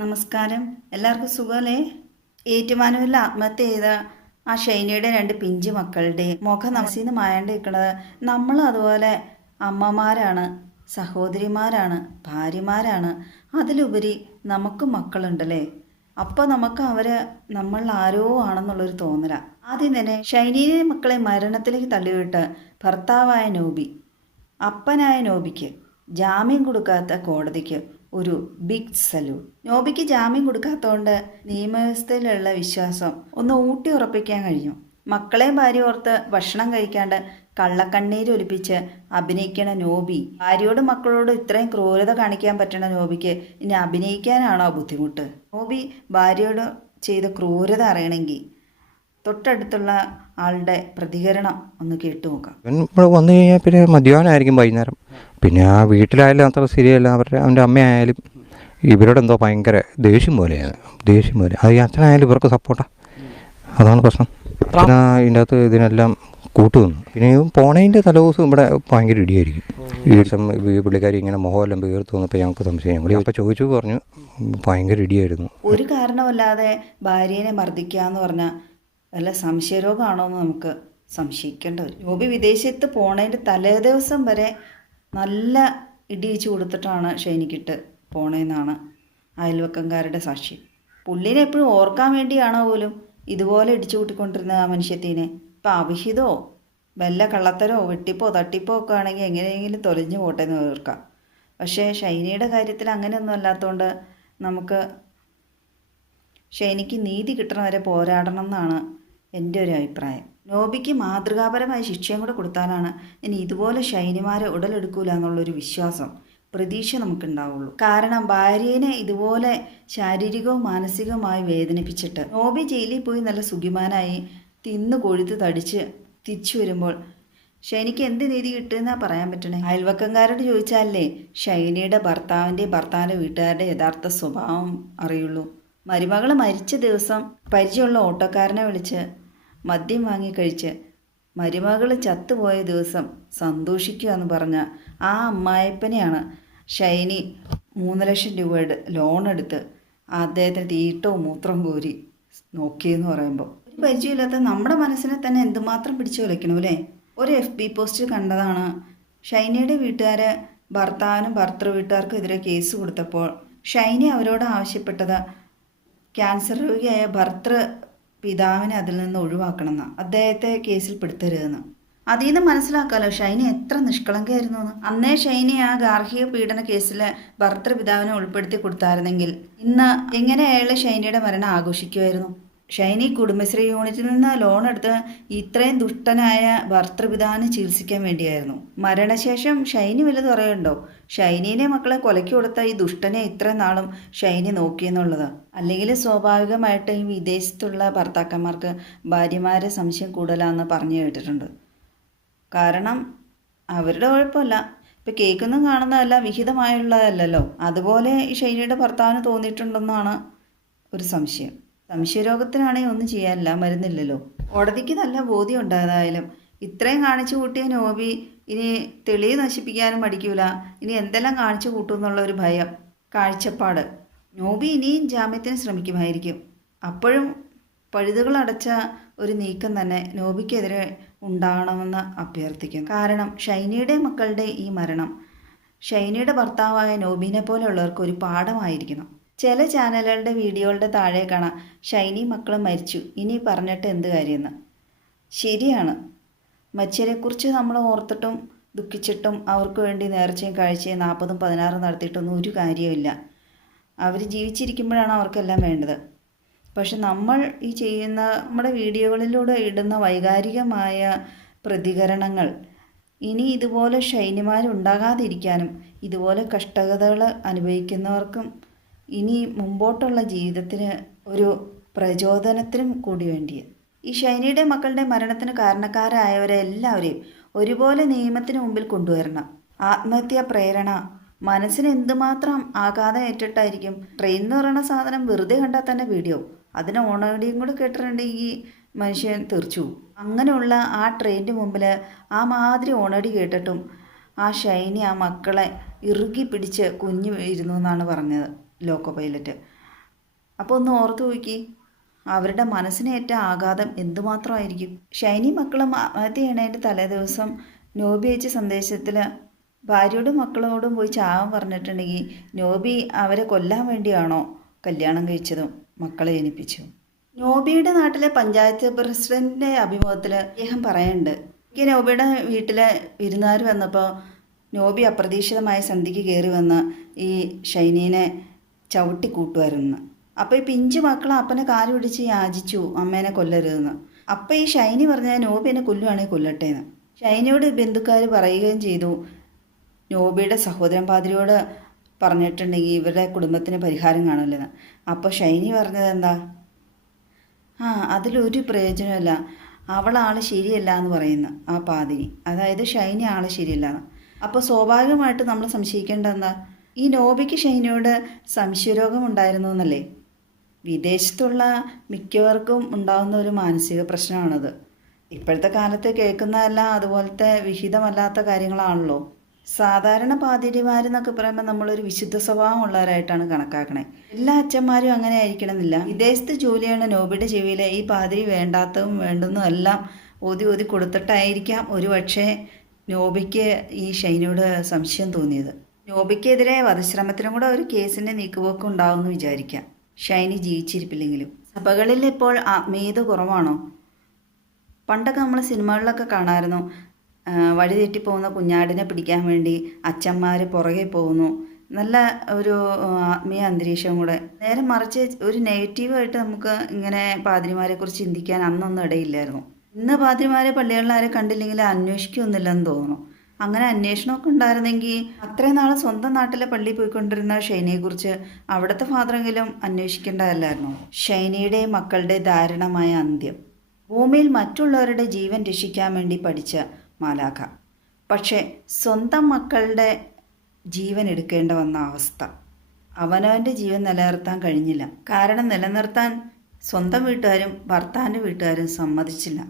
നമസ്കാരം. എല്ലാവർക്കും സുഖമല്ലേ? ഏറ്റുമാനൂരിൽ ആത്മഹത്യ ചെയ്ത ആ ഷൈനയുടെ 2 പിഞ്ചു മക്കളുടെ മുഖം മനസ്സിന്ന് മായാണ്ട് നിൽക്കുന്നത് നമ്മളും അതുപോലെ അമ്മമാരാണ്, സഹോദരിമാരാണ്, ഭാര്യമാരാണ്. അതിലുപരി നമുക്കും മക്കളുണ്ടല്ലേ. അപ്പോൾ നമുക്ക് നമ്മൾ ആരോ ആണെന്നുള്ളൊരു തോന്നലാണ്. ആദ്യം തന്നെ ഷൈനിയുടെ മക്കളെ മരണത്തിലേക്ക് തള്ളിവിട്ട് ഭർത്താവായ നോബി, അപ്പനായ നോബിക്ക് ജാമ്യം കൊടുക്കാത്ത കോടതിക്ക് ഒരു ബിഗ് സല്യൂട്ട്. നോബിക്ക് ജാമ്യം കൊടുക്കാത്തതുകൊണ്ട് നിയമവ്യവസ്ഥയിലുള്ള വിശ്വാസം ഒന്ന് ഊട്ടി ഉറപ്പിക്കാൻ കഴിഞ്ഞു. മക്കളെയും ഭാര്യ ഓർത്ത് ഭക്ഷണം കഴിക്കാണ്ട് കള്ളക്കണ്ണീരൊലിപ്പിച്ച് അഭിനയിക്കണ നോബി, ഭാര്യയോടും മക്കളോടും ഇത്രയും ക്രൂരത കാണിക്കാൻ പറ്റണ നോബിക്ക് ഇനി അഭിനയിക്കാനാണോ ബുദ്ധിമുട്ട്? നോബി ഭാര്യയോട് ചെയ്ത ക്രൂരത അറിയണമെങ്കിൽ തൊട്ടടുത്തുള്ള ആളുടെ പ്രതികരണം ഒന്ന് കേട്ടു നോക്കാം. ഇവിടെ വന്നു കഴിഞ്ഞാൽ പിന്നെ മദ്യപാനമായിരിക്കും വൈകുന്നേരം. പിന്നെ ആ വീട്ടിലായാലും അത്ര ശരിയല്ല. അവൻ്റെ അമ്മയായാലും ഇവരോടെന്തോ ഭയങ്കര ദേഷ്യം പോലെയാണ്. അത് ഈ അച്ഛനായാലും ഇവർക്ക് സപ്പോർട്ടാണ്. അതാണ് പ്രശ്നം. പിന്നെ ഇതിൻ്റെ അകത്ത് ഇതിനെല്ലാം കൂട്ടുവന്നു. പിന്നെ പോണതിൻ്റെ തലേദിവസം ഇവിടെ ഭയങ്കര ഇടിയായിരിക്കും. ഈ ദിവസം പുള്ളിക്കാരി ഇങ്ങനെ മുഖമെല്ലാം വീർത്ത് വന്നപ്പോൾ ഞങ്ങൾക്ക് സംശയം. ഞങ്ങൾ അപ്പോൾ ചോദിച്ചു പറഞ്ഞു ഭയങ്കര ഇടിയായിരുന്നു. ഒരു കാരണമല്ലാതെ ഭാര്യനെ മർദ്ദിക്കുക എന്ന് പറഞ്ഞാൽ വല്ല സംശയരോഗമാണോ എന്ന് നമുക്ക് സംശയിക്കേണ്ട വരും. നോബി വിദേശത്ത് പോണതിൻ്റെ തലേ ദിവസം വരെ നല്ല ഇടിയിച്ച് കൊടുത്തിട്ടാണ് ഷൈനിക്കിട്ട് പോണതെന്നാണ് അയൽവക്കംകാരുടെ സാക്ഷി. പുള്ളിനെ എപ്പോഴും ഓർക്കാൻ വേണ്ടിയാണോ പോലും ഇതുപോലെ ഇടിച്ചു കൂട്ടിക്കൊണ്ടിരുന്ന ആ മനുഷ്യത്തിനെ ഇപ്പം അവിഹിതോ വല്ല കള്ളത്തരോ വെട്ടിപ്പോ തട്ടിപ്പോ ഒക്കെ ആണെങ്കിൽ എങ്ങനെയെങ്കിലും തൊലഞ്ഞു പോട്ടെ എന്ന് ഓർക്കാം. പക്ഷേ ഷൈനിയുടെ കാര്യത്തിൽ അങ്ങനെയൊന്നും അല്ലാത്തതുകൊണ്ട് നമുക്ക് ഷൈനിക്ക് നീതി കിട്ടണ വരെ പോരാടണം എന്നാണ് എൻ്റെ ഒരു അഭിപ്രായം. നോബിക്ക് മാതൃകാപരമായ ശിക്ഷയും കൂടെ കൊടുത്താലാണ് ഇനി ഇതുപോലെ ഷൈനിമാരെ ഉടലെടുക്കൂല എന്നുള്ളൊരു വിശ്വാസം, പ്രതീക്ഷ നമുക്കുണ്ടാവുള്ളൂ. കാരണം ഭാര്യനെ ഇതുപോലെ ശാരീരികവും മാനസികവുമായി വേദനിപ്പിച്ചിട്ട് നോബി ജയിലിൽ പോയി നല്ല സുഖിമാനായി തിന്നു കൊഴുത്ത് തടിച്ച് തിരിച്ചു വരുമ്പോൾ ഷൈനിക്ക് എന്ത് നീതി കിട്ടുമെന്നാ പറയാൻ പറ്റണേ? അയൽവക്കംകാരോട് ചോദിച്ചാലേ ഷൈനിയുടെ ഭർത്താവിൻ്റെ വീട്ടുകാരുടെ യഥാർത്ഥ സ്വഭാവം അറിയുള്ളൂ. മരുമകൾ മരിച്ച ദിവസം പരിചയമുള്ള ഓട്ടോക്കാരനെ വിളിച്ച് മദ്യം വാങ്ങി കഴിച്ച് മരുമകൾ ചത്തുപോയ ദിവസം സന്തോഷിക്കുക എന്ന് പറഞ്ഞ ആ അമ്മായപ്പനെയാണ് ഷൈനി 3 ലക്ഷം രൂപയുടെ ലോൺ എടുത്ത് അദ്ദേഹത്തിന് തീട്ടവും മൂത്രവും കോരി നോക്കിയെന്ന് പറയുമ്പോൾ ഒരു പരിചയമില്ലാത്ത നമ്മുടെ മനസ്സിനെ തന്നെ എന്തുമാത്രം പിടിച്ചു വലയ്ക്കണം അല്ലേ? ഒരു FB പോസ്റ്റ് കണ്ടതാണ്. ഷൈനിയുടെ വീട്ടുകാർ ഭർത്താവിനും ഭർത്തൃ വീട്ടുകാർക്കും എതിരെ കേസ് കൊടുത്തപ്പോൾ ഷൈനി അവരോട് ആവശ്യപ്പെട്ടത് ക്യാൻസർ രോഗിയായ ഭർത്തൃ പിതാവിനെ അതിൽ നിന്ന് ഒഴിവാക്കണമെന്നാണ്, അദ്ദേഹത്തെ കേസിൽ പെടുത്തരുതെന്ന്. അതിൽ നിന്ന് മനസ്സിലാക്കാമല്ലോ ഷൈനി എത്ര നിഷ്കളങ്കയായിരുന്നു എന്ന്. അന്നേ ഷൈനി ആ ഗാർഹിക പീഡന കേസിൽ ഭർത്തൃപിതാവിനെ ഉൾപ്പെടുത്തി കൊടുത്തായിരുന്നെങ്കിൽ ഇന്ന് എങ്ങനെ അയാൾ ഷൈനിയുടെ മരണം ആഘോഷിക്കുമായിരുന്നു? ഷൈനി കുടുംബശ്രീ യൂണിറ്റിൽ നിന്ന് ലോൺ എടുത്ത് ഇത്രയും ദുഷ്ടനായ ഭർത്തൃപിതാവിനെ ചികിത്സിക്കാൻ വേണ്ടിയായിരുന്നു. മരണശേഷം ഷൈനി വലുത് പറയുന്നുണ്ടോ? ഷൈനിയുടെ മക്കളെ കൊലയ്ക്ക് കൊടുത്ത ഈ ദുഷ്ടനെ ഇത്രയും നാളും ഷൈനി നോക്കിയെന്നുള്ളത്. അല്ലെങ്കിൽ സ്വാഭാവികമായിട്ട് ഈ വിദേശത്തുള്ള ഭർത്താക്കന്മാർക്ക് ഭാര്യമാരെ സംശയം കൂടുതലാണെന്ന് പറഞ്ഞു കേട്ടിട്ടുണ്ട്. കാരണം അവരുടെ കുഴപ്പമല്ല, ഇപ്പം കേൾക്കുന്നതും കാണുന്നതല്ല വിഹിതമായുള്ളതല്ലല്ലോ. അതുപോലെ ഈ ഷൈനിയുടെ ഭർത്താവിന് തോന്നിയിട്ടുണ്ടെന്നാണ് ഒരു സംശയം. സംശയരോഗത്തിനാണെങ്കിൽ ഒന്നും ചെയ്യാനില്ല, മരുന്നില്ലല്ലോ. കോടതിക്ക് നല്ല ബോധ്യം ഉണ്ടായതായാലും ഇത്രയും കാണിച്ചു കൂട്ടിയ നോബി ഇനി തെളിവ് നശിപ്പിക്കാനും മടിക്കൂല. ഇനി എന്തെല്ലാം കാണിച്ചു കൂട്ടും എന്നുള്ള ഒരു ഭയം, കാഴ്ചപ്പാട്. നോബി ഇനിയും ജാമ്യത്തിന് ശ്രമിക്കുമായിരിക്കും. അപ്പോഴും പഴുതുകൾ അടച്ച ഒരു നീക്കം തന്നെ നോബിക്കെതിരെ ഉണ്ടാകണമെന്ന് അഭ്യർത്ഥിക്കുന്നു. കാരണം ഷൈനിയുടെ മക്കളുടെ ഈ മരണം ഷൈനിയുടെ ഭർത്താവായ നോബിനെ പോലെയുള്ളവർക്ക് ഒരു പാഠമായിരിക്കണം. ചില ചാനലുകളുടെ വീഡിയോകളുടെ താഴെ കാണാം ഷൈനി മക്കൾ മരിച്ചു, ഇനി പറഞ്ഞിട്ട് എന്ത് കാര്യമെന്ന്. ശരിയാണ്, മരിച്ചവരെക്കുറിച്ച് നമ്മൾ ഓർത്തിട്ടും ദുഃഖിച്ചിട്ടും അവർക്ക് വേണ്ടി നേർച്ചയും കാഴ്ചയും 40ഉം 16ഉം നടത്തിയിട്ടൊന്നും ഒരു കാര്യമില്ല. അവർ ജീവിച്ചിരിക്കുമ്പോഴാണ് അവർക്കെല്ലാം വേണ്ടത്. പക്ഷെ നമ്മൾ ഈ ചെയ്യുന്ന നമ്മുടെ വീഡിയോകളിലൂടെ ഇടുന്ന വൈകാരികമായ പ്രതികരണങ്ങൾ ഇനി ഇതുപോലെ ഷൈനിമാരുണ്ടാകാതിരിക്കാനും ഇതുപോലെ കഷ്ടതകൾ അനുഭവിക്കുന്നവർക്കും ഇനി മുമ്പോട്ടുള്ള ജീവിതത്തിന് ഒരു പ്രചോദനത്തിനും കൂടി വേണ്ടിയാണ്. ഈ ഷൈനിയുടെ മക്കളുടെ മരണത്തിന് കാരണക്കാരായവരെ എല്ലാവരെയും ഒരുപോലെ നിയമത്തിന് മുമ്പിൽ കൊണ്ടുവരണം. ആത്മഹത്യാ പ്രേരണ മനസ്സിന് എന്തുമാത്രം ആഘാതം ഏറ്റിട്ടായിരിക്കും. ട്രെയിൻ എന്ന് പറയുന്ന സാധനം വെറുതെ കണ്ടാൽ തന്നെ വീഡിയോ, അതിന് ഓണോടിയും കൂടെ കേട്ടിട്ടുണ്ടെങ്കിൽ മനുഷ്യൻ തെറിച്ചു. അങ്ങനെയുള്ള ആ ട്രെയിനിൻ്റെ മുമ്പിൽ ആ മാതിരി ഓണടി കേട്ടിട്ടും ആ ഷൈനി ആ മക്കളെ ഇറുകി പിടിച്ച് കുഞ്ഞു ഇരുന്നു എന്നാണ് പറഞ്ഞത് ലോക്കോ പൈലറ്റ്. അപ്പോൾ ഒന്ന് ഓർത്തു നോക്കി, അവരുടെ മനസ്സിനേറ്റ ആഘാതം എന്തുമാത്രമായിരിക്കും. ഷൈനി മക്കളും ആത്മഹത്യ ചെയ്യണതിൻ്റെ തലേ ദിവസം നോബി അയച്ച സന്ദേശത്തിൽ ഭാര്യയോടും മക്കളോടും പോയി ചാവാൻ പറഞ്ഞിട്ടുണ്ടെങ്കിൽ നോബി അവരെ കൊല്ലാൻ വേണ്ടിയാണോ കല്യാണം കഴിച്ചതും മക്കളെ ജനിപ്പിച്ചു? നോബിയുടെ നാട്ടിലെ പഞ്ചായത്ത് പ്രസിഡന്റിൻ്റെ അഭിമുഖത്തിൽ അദ്ദേഹം പറയുന്നുണ്ട്, എനിക്ക് നോബിയുടെ വീട്ടിലെ വിരുന്നുകാർ വന്നപ്പോൾ നോബി അപ്രതീക്ഷിതമായ സന്ധിക്ക് കയറി വന്ന് ഈ ഷൈനീനെ ചവിട്ടി കൂട്ടുമായിരുന്നു. അപ്പോൾ ഈ പിഞ്ചു മക്കൾ അപ്പനെ കാല് പിടിച്ച് യാചിച്ചു അമ്മേനെ കൊല്ലരുതെന്ന്. അപ്പോൾ ഈ ഷൈനി പറഞ്ഞാൽ നോബി എന്നെ കൊല്ലുവാണെങ്കിൽ കൊല്ലട്ടെ എന്ന്. ഷൈനിയോട് ബന്ധുക്കാർ പറയുകയും ചെയ്തു, നോബിയുടെ സഹോദരൻ പാതിരിയോട് പറഞ്ഞിട്ടുണ്ടെങ്കിൽ ഇവരുടെ കുടുംബത്തിന് പരിഹാരം കാണില്ലെന്ന്. അപ്പോൾ ഷൈനി പറഞ്ഞത് എന്താ, അതിലൊരു പ്രയോജനമില്ല, അവളാൾ ശരിയല്ല എന്ന് പറയുന്നു ആ പാതിരി, അതായത് ഷൈനി ആൾ ശരിയല്ല എന്ന്. അപ്പോൾ സ്വാഭാവികമായിട്ട് നമ്മൾ സംശയിക്കേണ്ടത് എന്താ, ഈ നോബിക്ക് ഷൈനിയോട് സംശയരോഗം ഉണ്ടായിരുന്നു എന്നല്ലേ? വിദേശത്തുള്ള മിക്കവർക്കും ഉണ്ടാകുന്ന ഒരു മാനസിക പ്രശ്നമാണത്. ഇപ്പോഴത്തെ കാലത്ത് കേൾക്കുന്നതെല്ലാം അതുപോലത്തെ വിഹിതമല്ലാത്ത കാര്യങ്ങളാണല്ലോ. സാധാരണ പാതിരിമാരെന്നൊക്കെ പറയുമ്പോൾ നമ്മളൊരു വിശുദ്ധ സ്വഭാവമുള്ളവരായിട്ടാണ് കണക്കാക്കണേ. എല്ലാ അച്ഛന്മാരും അങ്ങനെ ആയിരിക്കണമെന്നില്ല. വിദേശത്ത് ജോലി ചെയ്യണ നോബിയുടെ ചെവിയിൽ ഈ പാതിരി വേണ്ടാത്തതും വേണ്ടുന്നതും എല്ലാം ഓതി കൊടുത്തിട്ടായിരിക്കാം ഒരു പക്ഷേ നോബിക്ക് ഈ ഷൈനിയോട് സംശയം തോന്നിയത്. നോബിക്കെതിരെ വധശ്രമത്തിനും കൂടെ ഒരു കേസിൻ്റെ നീക്കുപോക്ക് ഉണ്ടാവുമെന്ന് വിചാരിക്കാം, ഷൈനി ജീവിച്ചിരിപ്പില്ലെങ്കിലും. സഭകളിൽ ഇപ്പോൾ ആത്മീയത കുറവാണോ? പണ്ടൊക്കെ നമ്മൾ സിനിമകളിലൊക്കെ കാണാമായിരുന്നു, വഴിതെറ്റിപ്പോകുന്ന കുഞ്ഞാടിനെ പിടിക്കാൻ വേണ്ടി അച്ഛന്മാർ പുറകെ പോകുന്നു, നല്ല ഒരു ആത്മീയ അന്തരീക്ഷം കൂടെ. നേരെ മറിച്ച് ഒരു നെഗറ്റീവായിട്ട് നമുക്ക് ഇങ്ങനെ പാതിരിമാരെ കുറിച്ച് ചിന്തിക്കാൻ അന്നൊന്നും ഇടയില്ലായിരുന്നു. ഇന്ന് പാതിരിമാരെ പള്ളികളിൽ ആരെ കണ്ടില്ലെങ്കിൽ അന്വേഷിക്കൊന്നുമില്ലെന്ന് തോന്നുന്നു. അങ്ങനെ അന്വേഷണമൊക്കെ ഉണ്ടായിരുന്നെങ്കിൽ അത്രയും നാൾ സ്വന്തം നാട്ടിലെ പള്ളിയിൽ പോയിക്കൊണ്ടിരുന്ന ഷൈനിയെക്കുറിച്ച് അവിടുത്തെ ഫാദറെങ്കിലും അന്വേഷിക്കേണ്ടതല്ലായിരുന്നു. ഷൈനിയുടെ മക്കളുടെ ദാരുണമായ അന്ത്യം. ഭൂമിയിൽ മറ്റുള്ളവരുടെ ജീവൻ രക്ഷിക്കാൻ വേണ്ടി പഠിച്ച മാലാഖ, പക്ഷേ സ്വന്തം മക്കളുടെ ജീവൻ എടുക്കേണ്ട വന്ന അവസ്ഥ. അവനവൻ്റെ ജീവൻ നിലനിർത്താൻ കഴിഞ്ഞില്ല. കാരണം നിലനിർത്താൻ സ്വന്തം വീട്ടുകാരും ഭർത്താവിൻ്റെ വീട്ടുകാരും സമ്മതിച്ചില്ല.